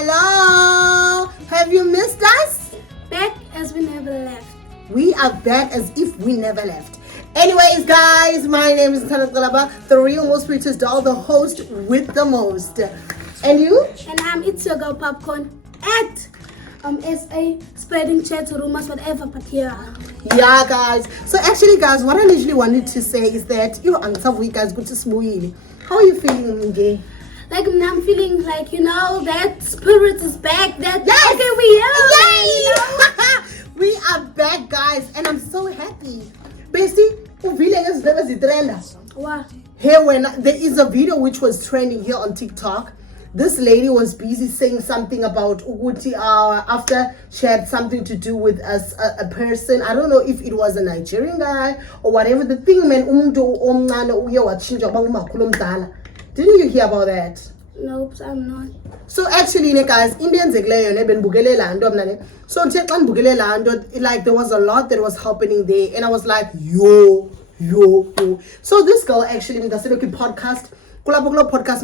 Hello! Have you missed us? Back as we never left. We are back as if we never left. Anyways, guys, my name is Tanat Galaba, the real most prettiest doll, the host with the most. And you? And it's your girl Popcorn at SA spreading chats, rumors, whatever, but here. Yeah, guys. So actually, guys, what I literally wanted to say is that you guys good to smooth. How are you feeling, Minge? Like I'm feeling like, that spirit is back. That yes! Okay, we are. Yay! We are back, guys, and I'm so happy. Basically, what? Here when there is a video which was trending here on TikTok. This lady was busy saying something about Uguti after she had something to do with a person. I don't know if it was a Nigerian guy or whatever. The thing, man, didn't you hear about that? Nope, I'm not. So actually, guys, Indians so like there was a lot that was happening there, and I was like, yo. So this girl actually in the podcast. Podcast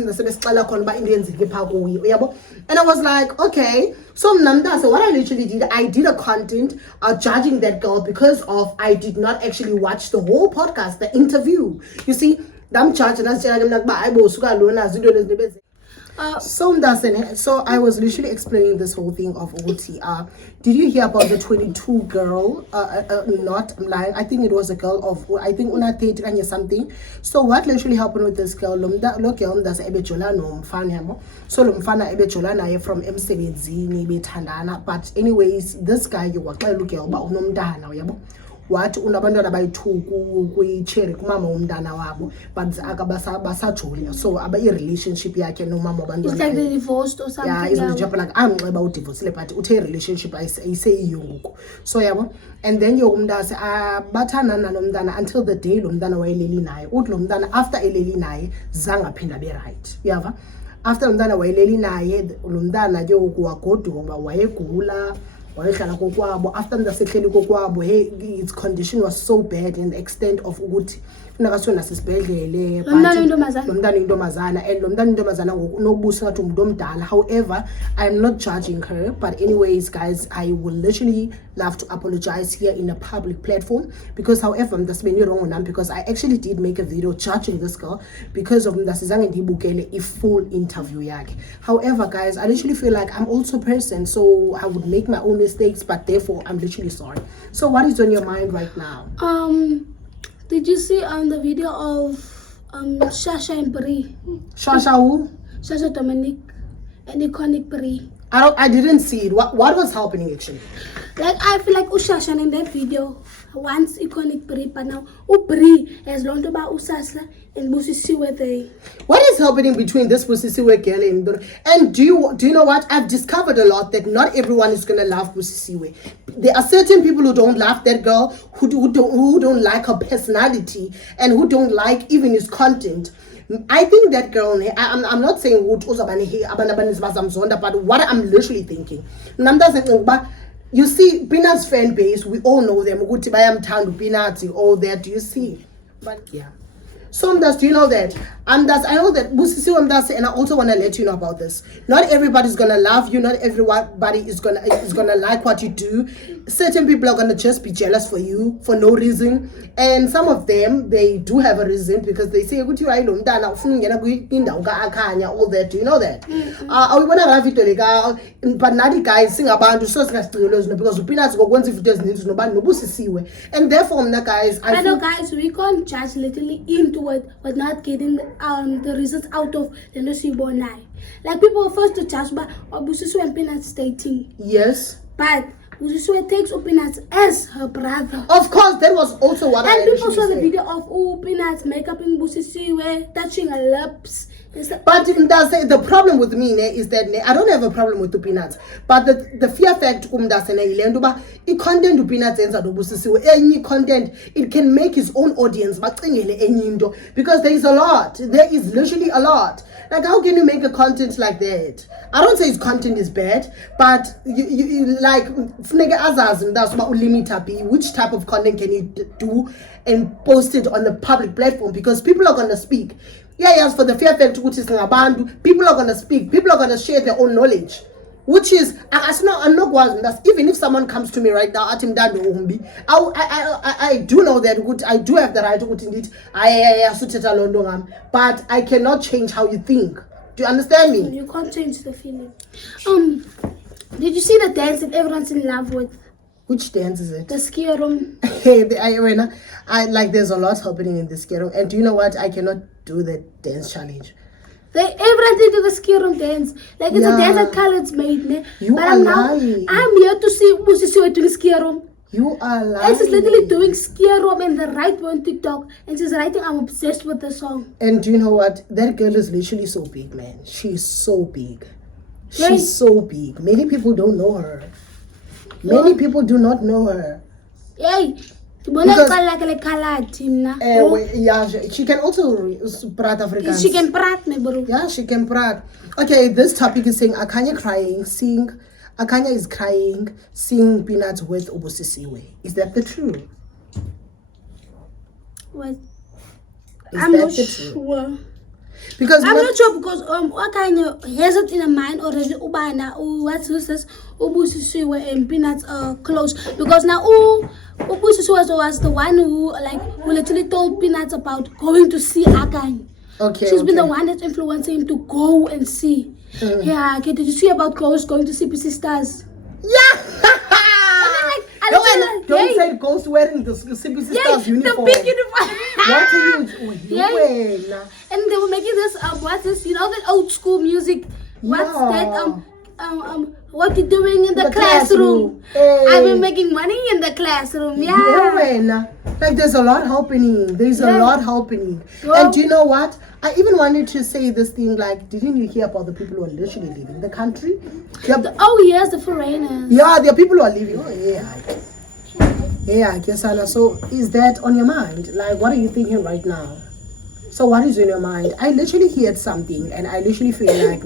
and I was like, okay, so what I literally did, I did a content judging that girl because of I did not actually watch the whole podcast, the interview. You see, so I was literally explaining this whole thing of OTR. Did you hear about the 22 girl? Not, I'm lying. I think it was a girl of, I think una 30 or something. So what literally happened with this girl? So lomfana from M7 but anyways, this guy you were wathi unabantwana abayi-2 kwi-cherry kumama womntana wabo but basajolile so i-relationship yakhe nomama wabantwana. It's like they divorced or something. Yeah, izokuthi like amnxeba udivorcile but uthe relationship ayiseyiyongoku so yabo and then yokumntase bathanda nalo mntana until the day lo mntana wayeleli naye uthi lo mntana after eleli naye zangaphinda be-right uyava after lo mntana wayeleli naye lo mntana ke wagoduka wayegula wayehlala kokwabo after ndasehleli kokwabo hey its condition was so bad in the extent of ukuthi funeka sona sisibhedlele but lo mntana intomazana and lo mntana intomazana ngokunobuso ngathi umuntu omdala. However, I'm not judging her, but anyways guys, I will literally love to apologize here in a public platform because however mntasibeni wrong on because I actually did make a video judging this girl because of mntasizange ndibukele a full interview yakhe. However guys, I literally feel like I'm also a person, so I would make my own mistakes, but therefore I'm literally sorry. So what is on your mind right now? Did you see on the video of Shasha and Brie? Shasha who? Shasha Dominic and Iconic Brie. I didn't see it. What was happening actually? Like I feel like Ushasha in that video once Iconic Brie, but now Brie has learned about Usasa and BUSISIWE they. What is happening between this BUSISIWE girl and do you know what? I've discovered a lot that not everyone is gonna love BUSISIWE. There are certain people who don't love that girl, who don't like her personality and who don't like even his content. I think that girl, I'm not saying but what I'm literally thinking, you see, Peanuts fan base, we all know them. Peanuts, all that. Do you see? But yeah. So do you know that? I know that BUSISIWE and I also want to let you know about this. Not everybody's gonna love you. Not everybody is gonna like what you do. Certain people are gonna just be jealous for you for no reason, and some of them they do have a reason because they say, "Good, I don't KHANYA, all that." Do you know that? But now the guys sing about because Peanuts go once if there's needs nobody no BUSISIWE, and therefore, guys, I know guys we can't judge literally into it, but not getting the results out of the Nosibo lie. Like people were first to judge by BUSISIWE and Peanuts dating. Yes. But BUSISIWE takes Peanuts as her brother. Of course, that was also what I people saw the video of Peanuts makeup in BUSISIWE, touching her lips. But the problem with me is that I don't have a problem with the Peanuts, but the fear fact it content Peanuts any content it can make his own audience because there is a lot. There is literally a lot. Like how can you make a content like that? I don't say his content is bad, but you like which type of content can you do and post it on the public platform because people are gonna speak. Yeah, yes, for the fear fact, people are going to speak. People are going to share their own knowledge. which is I'm not going. That's even if someone comes to me right now at him dad I do know that I do have the right to indeed but I cannot change how you think. Do you understand me? You can't change the feeling. Did you see the dance that everyone's in love with? Which dance is it? The skier room. I like there's a lot happening in the skier room, and do you know what? I cannot do the dance challenge. Everyone did the skier room dance. Like it's a dance that Khaled's made, man. You but are lying. I'm here to see BUSISIWE doing skier room. You are lying. And she's literally doing skier room in the right way on TikTok, and she's writing, "I'm obsessed with the song." And do you know what? That girl is literally so big, man. She's so big. She's so big. Many people don't know her. Many people do not know her. Yay! Because, yeah, she can also prat Afrikaans. She can prat, me bro. Yeah, she can prat. Okay, this topic is saying KHANYA crying, seeing KHANYA is crying, seeing Peanuts with BUSISIWE. Is that the truth? What? I'm not sure. Because I'm not sure because KHANYA has it in a mind already. What's this? BUSISIWE and Peanuts are close because now BUSISIWE was the one who literally told Peanuts about going to see KHANYA. Okay. She's been the one that's influencing him to go and see. Yeah. Okay. Did you see about Ghost going to CPCSTARS? Yeah. Don't say Ghost wearing the CPCSTARS uniform. The big uniform. What are you wearing? And they were making this what's this? You know that old school music. What's that? What you doing in the classroom? Hey. I've been making money in the classroom. Yeah. Like there's a lot happening. There's a lot happening. And do you know what? I even wanted to say this thing. Like, didn't you hear about the people who are literally leaving the country? Yes, the foreigners. Yeah, there are people who are leaving. Oh yeah. Yeah, I guess Anna. So is that on your mind? Like, what are you thinking right now? So what is in your mind? I literally heard something, and I literally feel like,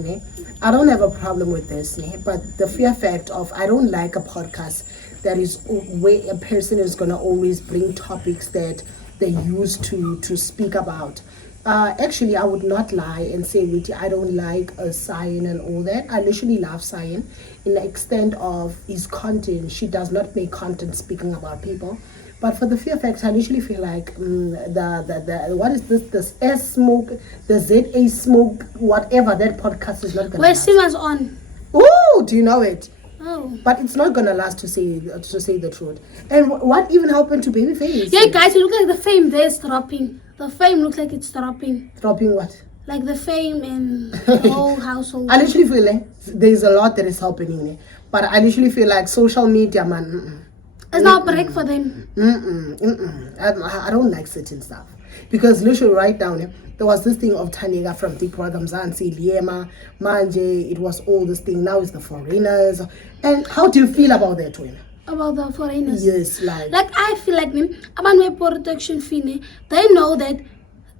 I don't have a problem with this, but the fear fact of I don't like a podcast that is where a person is gonna always bring topics that they used to speak about. Actually, I would not lie and say I don't like Cyan and all that. I literally love Cyan in the extent of his content. She does not make content speaking about people. But for the fear facts, I literally feel like the what is this S smoke, the ZA smoke, whatever, that podcast is not gonna last. Sima's on. Oh, do you know it? Oh. But it's not gonna last to say the truth. And what even happened to Babyface? Yeah, guys, it looks like the fame there is dropping. The fame looks like it's dropping. Dropping what? Like the fame and the whole household. I literally feel like there's a lot that is happening, but I literally feel like social media, man. It's not a break for them. I don't like certain stuff. Because literally right down there was this thing of Tanyega from Big Brother Mzansi, Liema, Manje, it was all this thing. Now it's the foreigners. And how do you feel about that, Twin? About the foreigners? Yes, like I feel like about my protection fee, they know that,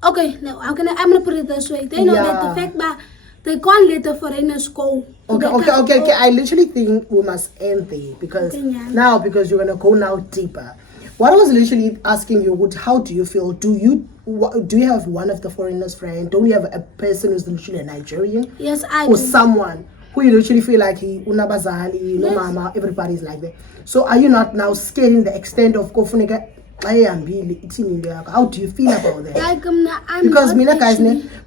okay, now I'm gonna put it this way. They know that the fact that they can't let the foreigners go. Okay. I literally think we must end there because because you're gonna go now deeper. What I was literally asking you, how do you feel? Do you have one of the foreigners' friend? Don't you have a person who's literally a Nigerian? Yes, I do. Or do. Someone who you literally feel like unabazali, no mama, everybody's like that. So are you not now scared in the extent of kofuneka? How do you feel about that? Like I'm because not guys,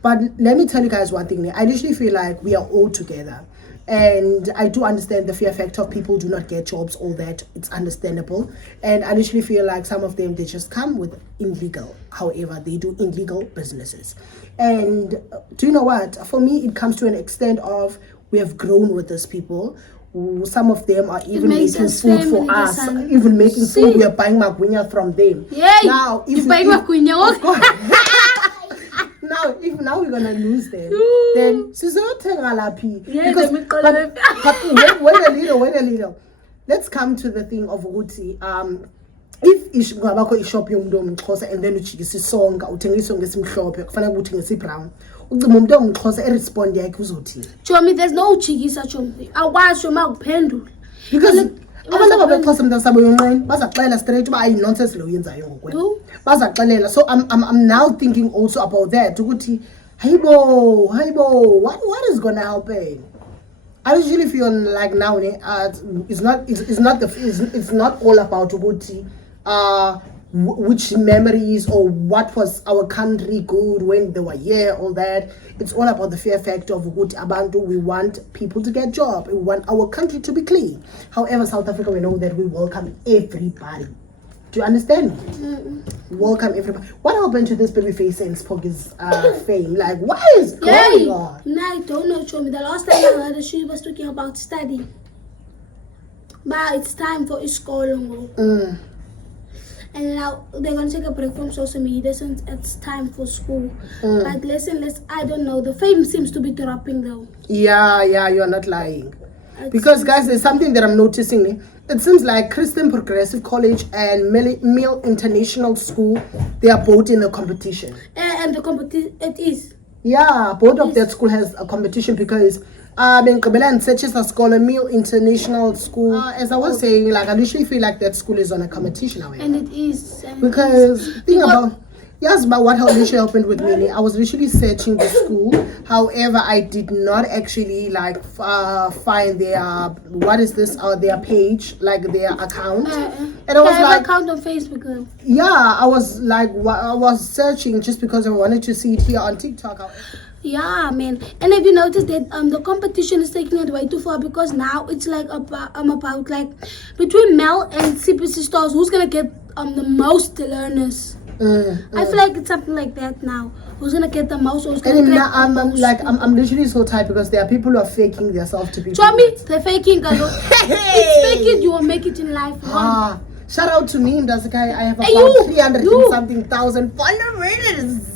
but let me tell you guys one thing. I literally feel like we are all together. And I do understand the fear factor of people do not get jobs, all that. It's understandable. And I literally feel like some of them, they just come with illegal. However, they do illegal businesses. And do you know what? For me, it comes to an extent of we have grown with these people. Some of them are even making food for us. Even making food, we are buying magwinya from them. Yeah, now, if you buy magwinya, of course. Now we're gonna lose them, then sizothenga laphi. Because wait a little. Let's come to the thing of ukuthi if ngabakho ishop yomuntu omXhosa and then ujikisa isonga uthengisa ngesimhlophe kufanele ukuthi ngesibrown ucima umuntu omXhosa irespond yakhe uzothini? Chomi, there's no ujikisa Chomi. Awasho makuphendula. Because abantu ababeXhosa mntasabo yonqeni bazaxela straight uba ayi nonsense lo yenzayo ngokwena. Bazaxelela. So I'm now thinking also about that ukuthi hayibo what is gonna happen? I usually feel like now it's not all about Uguti, which memories or what was our country good when they were here, all that. It's all about the fear factor of Uguti Abantu. We want people to get job. We want our country to be clean. However, South Africa, we know that we welcome everybody. Do you understand? Welcome everybody. What happened to this baby face and Spoggy's fame? Like, what is going on? No, I don't know, Chomi. The last time I heard her, she was talking about study. But it's time for school. And now they're going to take a break from social media since it's time for school. But listen, I don't know. The fame seems to be dropping though. Yeah, you're not lying. Because guys, there's something that I'm noticing. It seems like Christian Progressive College and MEL International School, they are both in a competition. And the competition, it is. Yeah, both of that school has a competition because in Kabela and Sechester Scholar MEL International School, as I was saying, like I literally feel like that school is on a competition now. And it is. Because yes, but what literally happened with me, I was literally searching the school. However, I did not actually like find their their page, like their account. And I was like, account on Facebook though. Yeah, I was searching just because I wanted to see it here on TikTok. Yeah, man. And have you noticed that the competition is taking it way too far, because now it's like about like between MEL and CPCSTARS, who's gonna get the most learners? I feel like it's something like that now. Who's gonna get the most? Who's gonna get I'm literally so tired because there are people who are faking themselves to be. Show me, they're faking. It's faking. You will make it in life. Shout out to me, Mdasekai. I have about 300 and something thousand followers.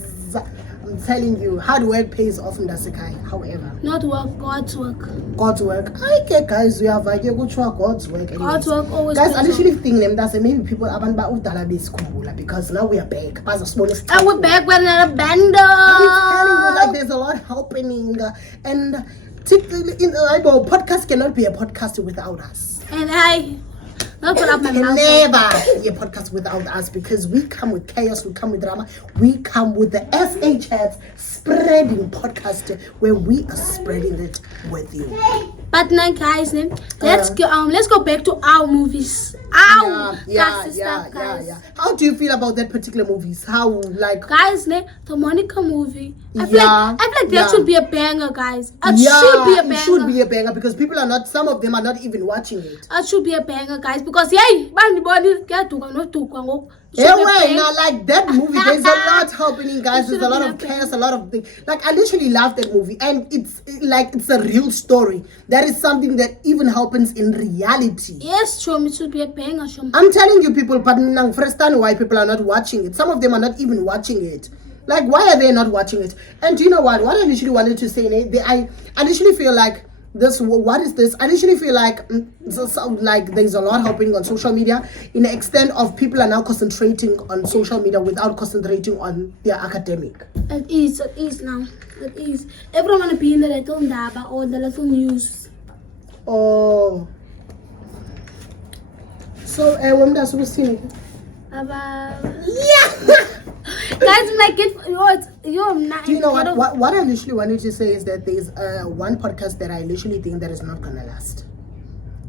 I'm telling you, hard work pays off, Mdasekai. However, not work, God's work. God's work. I get guys, we have God's work. God's work always. Guys, I literally think them that maybe people haven't because now we are back. And we're back with another bender. I'm telling you, like there's a lot happening, and podcast cannot be a podcast without us. And I not put up my mouth. Never be a podcast without us, because we come with chaos, we come with drama, we come with the SHS spreading podcast where we are spreading it with you. But now, guys, let's go back to our movies. Yeah. How do you feel about that particular movies? How like guys, the Monica movie? I feel like that should be a banger, guys. It should be a banger because people are not. Some of them are not even watching it. It should be a banger, guys, because like that movie, there's a lot happening, guys. There's a lot of chaos, a lot of things. Like I literally love that movie, and it's a real story. That is something that even happens in reality. Yes, Shom, it should be a banger. I'm telling you, people, but first time why people are not watching it. Some of them are not even watching it. Like, why are they not watching it? And do you know what? What I literally wanted to say, I literally feel like this. What is this? I literally feel like there's a lot happening on social media, in the extent of people are now concentrating on social media without concentrating on their academic. It is now. It is. Everyone wanna be in the little ndaba or the little news. Oh. So, when does we see? About. Yeah. Guys, like you're not. Do you know what I literally wanted to say is that there's one podcast that I literally think that is not gonna last.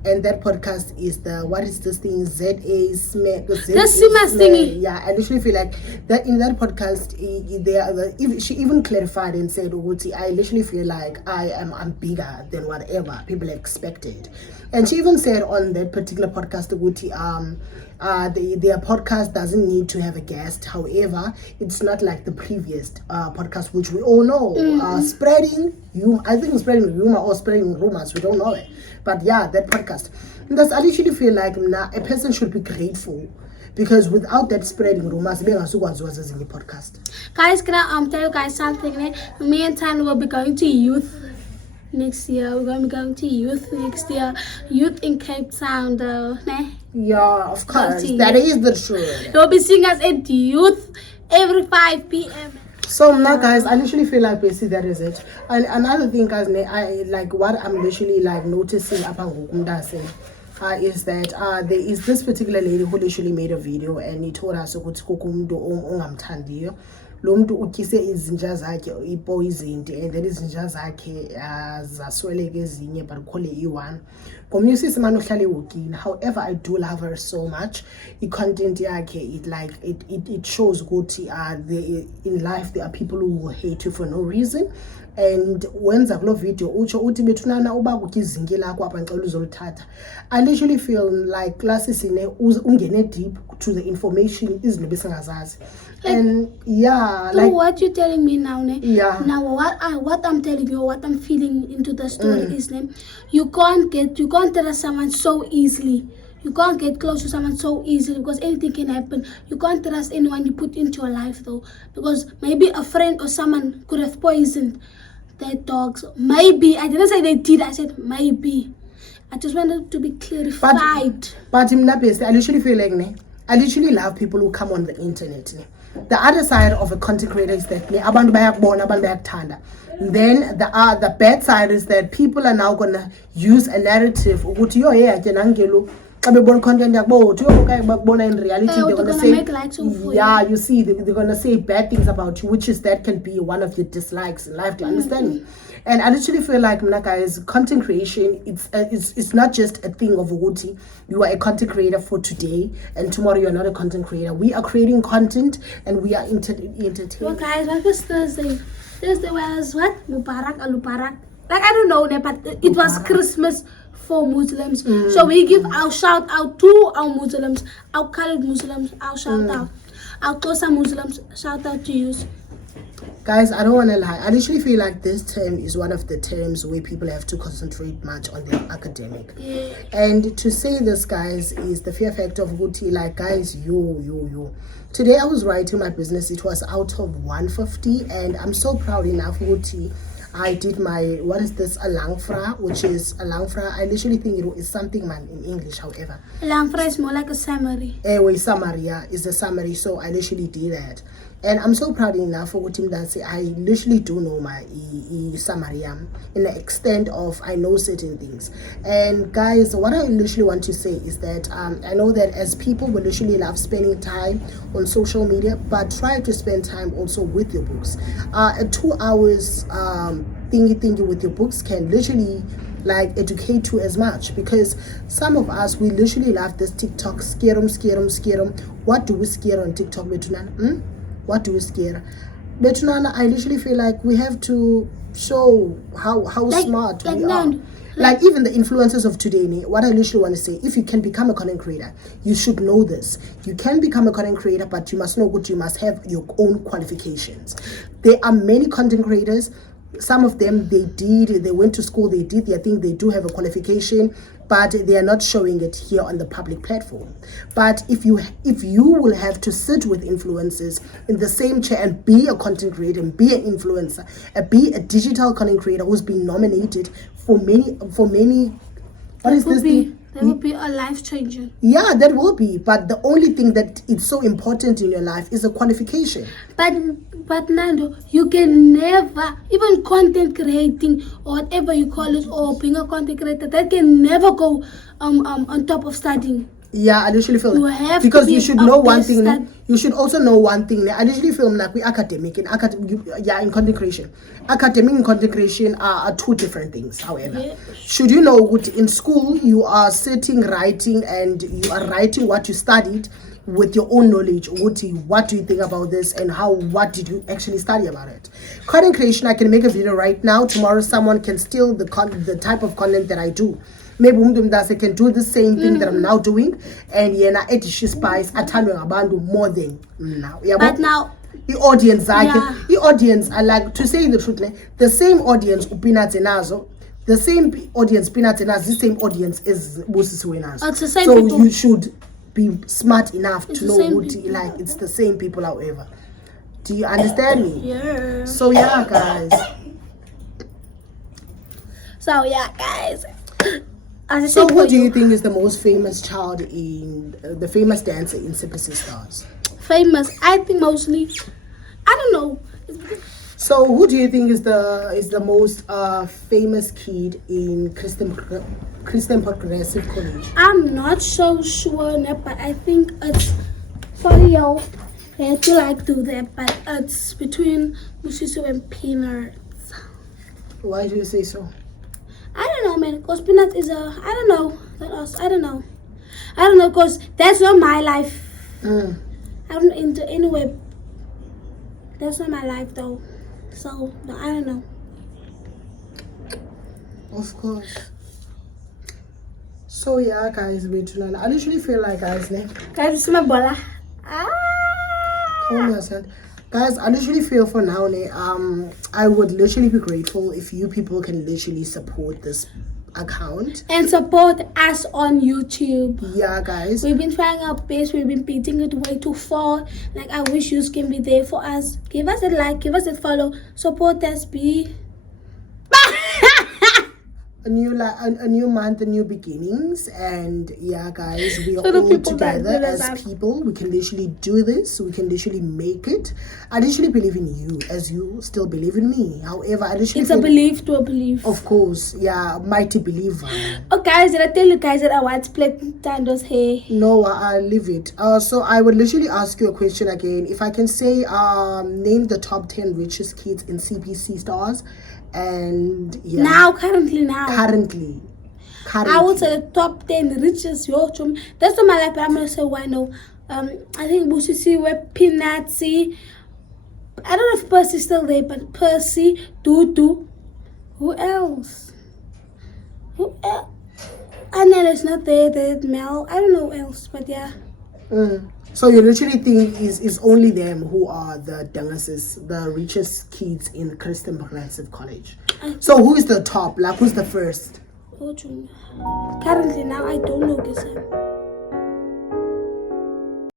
And that podcast is what is this thing? ZA Smack. The Simas thingy. Yeah, I literally feel like that in that podcast, she even clarified and said, I literally feel like I'm bigger than whatever people expected. And she even said on that particular podcast, their podcast doesn't need to have a guest. However, it's not like the previous podcast, which we all know, spreading rumor or spreading rumors. We don't know it, but yeah, that podcast. Because I literally feel like a person should be grateful, because without that spreading rumors, was in the podcast. Guys, can I tell you guys something? Me and Tan will be going to youth next year. We're going to be going to youth next year. Youth in Cape Town, though. Yeah, of course. That is the truth. They'll be seeing us at youth every 5 p.m. So now, guys, I literally feel like basically that is it. And another thing, guys, I like what I'm literally like noticing about Gumdase is that there is this particular lady who literally made a video and he told us lo muntu utyise izinja zakhe ipoisoned and then izinja zakhe zasweleke ezinye but ukhole i-1 ngomunye usisi manje uhlala ewokini. However, I do love her so much. I-content yakhe it shows ukuthi in life there are people who will hate you for no reason, and wenza kulo video utsho uthi bethunana uba kutya izinki lakho apha ngicela uzolithatha. I literally feel like classes ungene deep to the information izinto besingazazi. And yeah, like what you telling me now, ne? Yeah. Now what I'm telling you, what I'm feeling into the story is, ne? You can't trust someone so easily. You can't get close to someone so easily because anything can happen. You can't trust anyone you put into your life though, because maybe a friend or someone could have poisoned their dogs. Maybe. I didn't say they did. I said maybe. I just wanted to be clarified. But I literally feel like, ne? I literally love people who come on the internet. Ne? The other side of a content creator is that abantu bayakubona, abantu bayakuthanda. Then the bad side is that people are now gonna use a narrative ukuthi yo ke nangelo xa bebona content yakho bakubona in reality they're gonna say make likes of you. Yeah, you see they're gonna say bad things about you, which is that can be one of your dislikes in life. Do you understand me? And I literally feel like, guys, content creation, it's not just a thing of ukuthi you are a content creator for today and tomorrow you're not a content creator. We are creating content and we are entertaining. Well, guys, what was Thursday? Thursday was what? Mubarak, Alubarak. Like, I don't know, but it was Christmas for Muslims. So we give our shout out to our Muslims, our colored Muslims, our shout out. Our Xhosa Muslims, shout out to you. Guys, I don't want to lie. I literally feel like this term is one of the terms where people have to concentrate much on their academic. Yeah. And to say this, guys, is the fear factor of Guti. Like, guys, yo. Today I was writing my business. It was out of 150, and I'm so proud enough, Guti. I did my, what is this, a langfra, which is a langfra. I literally think it is something, man, in English, however. A langfra is more like a summary. Summary, yeah, is a summary. So I literally did that. And I'm so proud enough for team that say I literally do know my summary in the extent of I know certain things. And guys, what I literally want to say is that I know that as people we literally love spending time on social media, but try to spend time also with your books. A 2 hours thingy with your books can literally like educate you as much, because some of us we literally love this TikTok scare 'em. What do we scare on TikTok, Betunana? What do we scare? Betunana, I literally feel like we have to show how like, smart we are. Like even the influencers of today, what I literally want to say, if you can become a content creator, you should know this. You can become a content creator, but you must know what you must have your own qualifications. There are many content creators. Some of them they went to school, they did their thing, they do have a qualification, but they are not showing it here on the public platform. But if you will have to sit with influencers in the same chair and be a content creator and be an influencer, be a digital content creator who's been nominated for many what is this thing? That will be a life changer. Yeah, that will be. But the only thing that is so important in your life is a qualification. But Nando, you can never, even content creating or whatever you call it, or being a content creator, that can never go on top of studying. Yeah, I literally feel have because to be you should know one thing. You should also know one thing. I literally feel like we academic in content creation. Academic and content creation are two different things. However, should you know what in school you are sitting writing and you are writing what you studied with your own knowledge. What do you think about this, and what did you actually study about it? Content creation, I can make a video right now. Tomorrow someone can steal the type of content that I do. Maybe I can do the same thing that I'm now doing, and Edishi Spice athandwe ngabantu more than now. Yeah, but now the audience I like to say the truth. The same audience Upinatse nazo, the same audience Pinatse nazo, the same audience is BUSISIWE nazo. It's the same so people. You should be smart enough it's to know who it's the same people. However, do you understand me? Yeah. So yeah, guys. So who do you think is the most famous child in the famous dancer in CPCSTARS? Famous, I think mostly, I don't know. So who do you think is the most famous kid in Christian Progressive College? I'm not so sure, but I think it's 40-year-old. I feel like do that, but it's between BUSISIWE and Peanuts. Why do you say so? I don't know, man. Cause Peanuts is I don't know. That us. I don't know. Cause that's not my life. Mm. I'm into anyway. That's not my life though. So no, I don't know. Of course. So yeah, guys, I literally feel like, guys, Guys, you see my bola? calm yourself. Guys, I literally feel for now, I would literally be grateful if you people can literally support this account and support us on YouTube. Yeah, guys. We've been trying our best. We've been beating it way too far. Like, I wish you can be there for us. Give us a like. Give us a follow. Support us, be. A new month, a new beginnings, and yeah, guys, we are So the all people that together build us as up. people. We can literally do this. We can literally make it. I literally believe in you, as you still believe in me. However, I literally It's a feel, belief to a belief. of course, yeah, mighty believer. Oh, guys, did I tell you guys that I want split Tando's hair? No, I leave it. So I would literally ask you a question again. If I can say, name the top 10 richest kids in CPCSTARS, and yeah. Currently. I would say the top 10 richest. That's not my life, but I'm gonna say why no. I think BUSISIWE, Peanuts. I don't know if Percy's still there, but Percy, Dudu. Who else? Anel is not there. There's Mel. I don't know who else, but yeah. So you literally think is only them who are the dunguses, the richest kids in Christian Progressive College? So who is the top? Like, who's the first? Currently now, I don't know this.